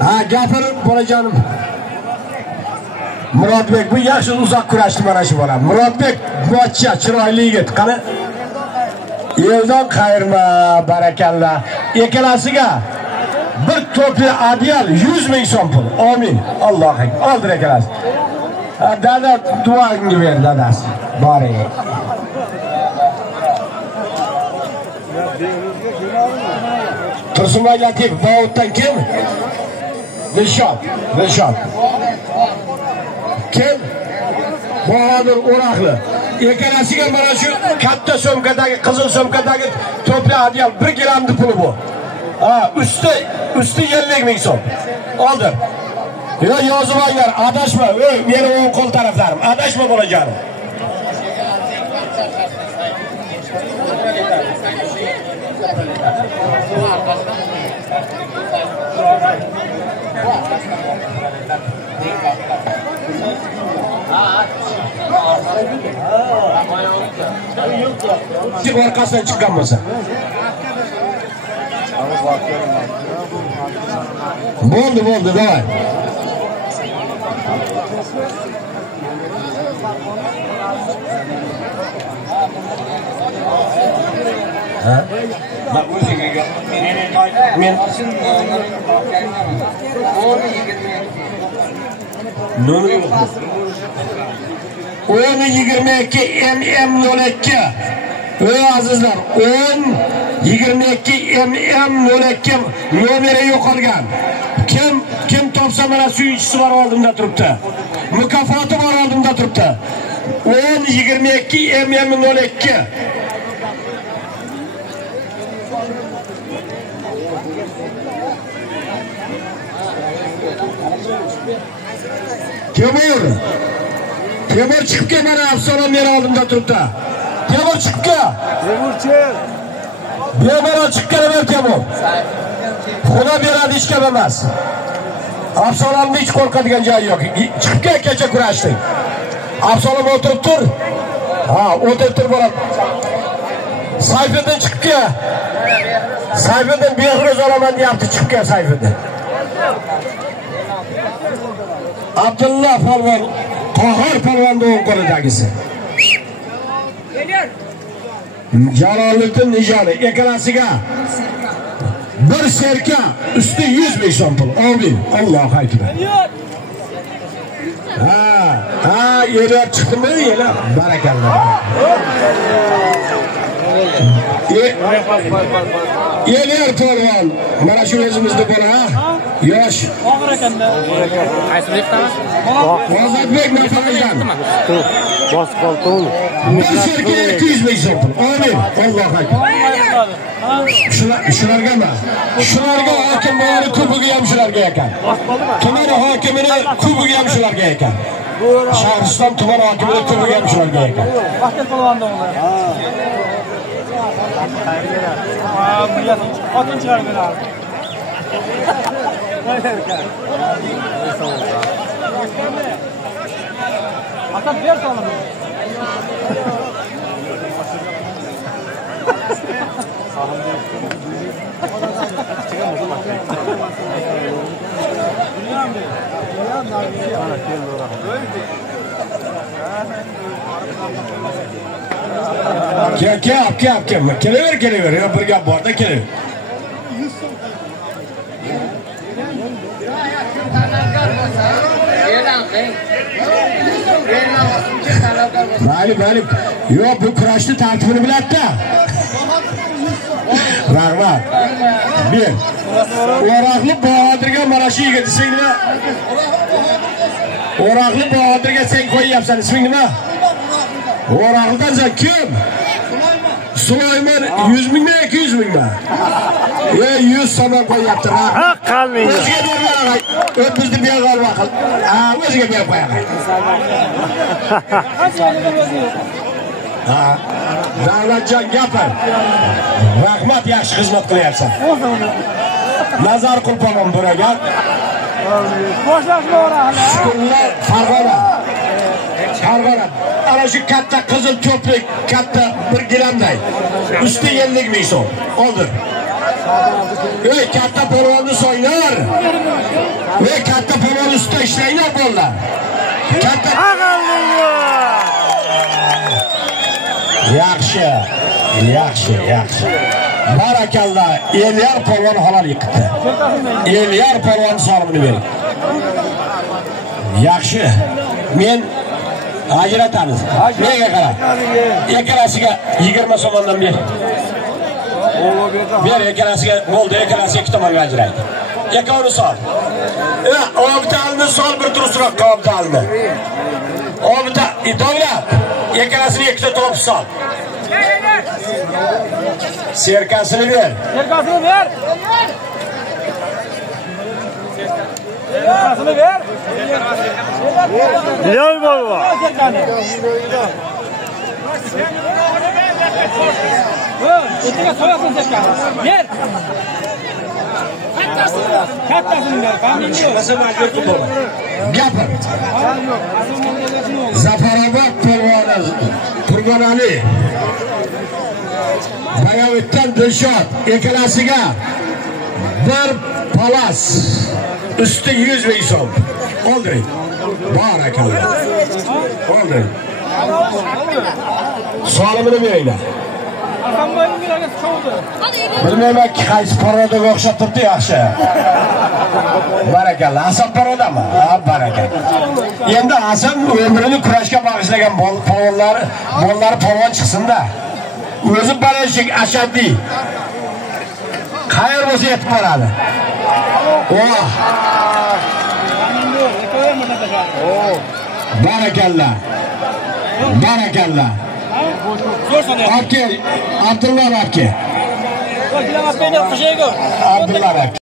Ha, gapir bolajonim. Murodbek bu yaxshi uzoq kurashdi mana shu bola. Murodbek bochcha, chiroyli yigit. Qani? Eldan qayrma, barakalla. Ikkalasiga bir to'pli adyal 100 ming so'm pul. Amin. Alloh akbar. Oldir ikkalasi. Dada duoingni ber dadasi. Boring. Tursunboy Latif, Bovutdan kim? Nishon. Kim? Bahodir O'raqli. Ikkalasiga mana shu katta so'mkadagi, qizil so'mkadagi to'pli adyal 1 grammni puli bu. Ha, usti 50 ming so'm. Oldir. Yo, yozib olinglar, adashma. Meni o'ng qo'l taraflarim. Adashma bolajonim. Orqasidan chiqqan bo'lsa. Bo'ldi, davay. Ha? Ben Numara yok. 10-22 MM02. Azizlar, 10-22 MM02 nomeri yo'qolgan. Kim topsa mana suyunchisi bor oldimda turibdi. Mukofoti bor oldimda turibdi. 10-22 MM02. Temur chiqib kel, mana afsolam meni oldimda turibdi. Temur chiqib kel. Bemalol chiqib kelaver Temur. Xudo beradi, hech kim emas. Afsolamni hech qo'rqadigan joyi yo'q. Chiqib kel, kecha kurashdik. Afsolam o'tirib tur. Ha, o'tirib tur bo'ladi. Sayfiddin chiqib kel. Sayfiddin Behruz olaman deyapti, chiqib kel Sayfiddin. Abdullah Palvon, Tohir Palvonning o'ng qo'lidagisi. Jaloliddin Nijoni ikkalasiga bir serka, usti 100 ming so'm pul. Amin. Allohu akbar. Ha, yelar chiqdimi? Yelar. Barakalloh. Yelar Palvon, mana shu o'zimizda bola, yosh. Og'ir ekanda. Qaysi biletamiz? Ozodbek Nafarjon. Bos qoldi. Bir serka 200 ming so'm pul. Amin. Allohu akbar. Shulargami? Shularga hokim bori kubogi ham shularga ekan. Tuman hokimining kubogi ham shularga ekan. Shahriston tuman hokimining kubogi ham shularga ekan. Vaqt polvonda ular. Bu yerdan xotin chiqarib beradi. Atab ber solimi. Kelaver. Ya bir gap borda kelaver. Mayli. Yo'q, bu kurashni tartibini biladi-da. Rahmat. Bir. O'roqli Bahodirga mana shu yigit isming nima? O'roqli Bahodirga sen qo'yyapsan, isming nima? O'roqlidan sen kim? Sulaymon 100 mingmi, 200 mingmi? 100 so'm qo'yyapti. Ha, qalmang. O'ziga bermay, o'zimizga bergan vaqt. O'ziga berib qo'yaman. Davlatjon gapir. Rahmat, yaxshi xizmat qilyapsan. Nazar Qulpog'im buraga. Shukurlar Farg'ona. Ana shu katta qizil ko'prik, katta bir gilamday. Usti 50 ming so'm. Oldir. Ey katta polvonni so'ylar. Ey katta polvon ustida ishlanglar bolalar. Katta Yaxshi. Barakallah. Elyar polvon halol yiqdi. Elyar polvon solimini bering. Yaxshi. Men ajratamiz. Nega qarab? Ikkalasiga 20 so'mdan ber. Ber ikkalasiga bo'ldi, ikkalasiga 2 tomonga ajraydi. Ikkovini sol. Obdalni sol bir turusroq obdalni. Obda, itoylab. Ikkalasini 2 ta to'p sol. Serkasini ber. Yo'l bo'lma. Ber. Kattasini ber. Gapir. Zafarobod polvoni Turg'onali. Bayovitdan Dilshod ikkalasiga bir palas. Üstü 100 ming so'm. Oldiring. Barakallah. Oldiring. Solimini beringlar. Bilmayman qaysi parodaga o'xshab turibdi yaxshi. Barakallah. Hasan parodami? Ha, barakallah. Endi Hasan umrini kurashga bag'ishlagan polvonlar polvon chiqsin-da. O'zi balandlik ashaddiy. Qayer bo'lsa yetib boradi. Barakallah. Abdulla aka. Abdulla aka.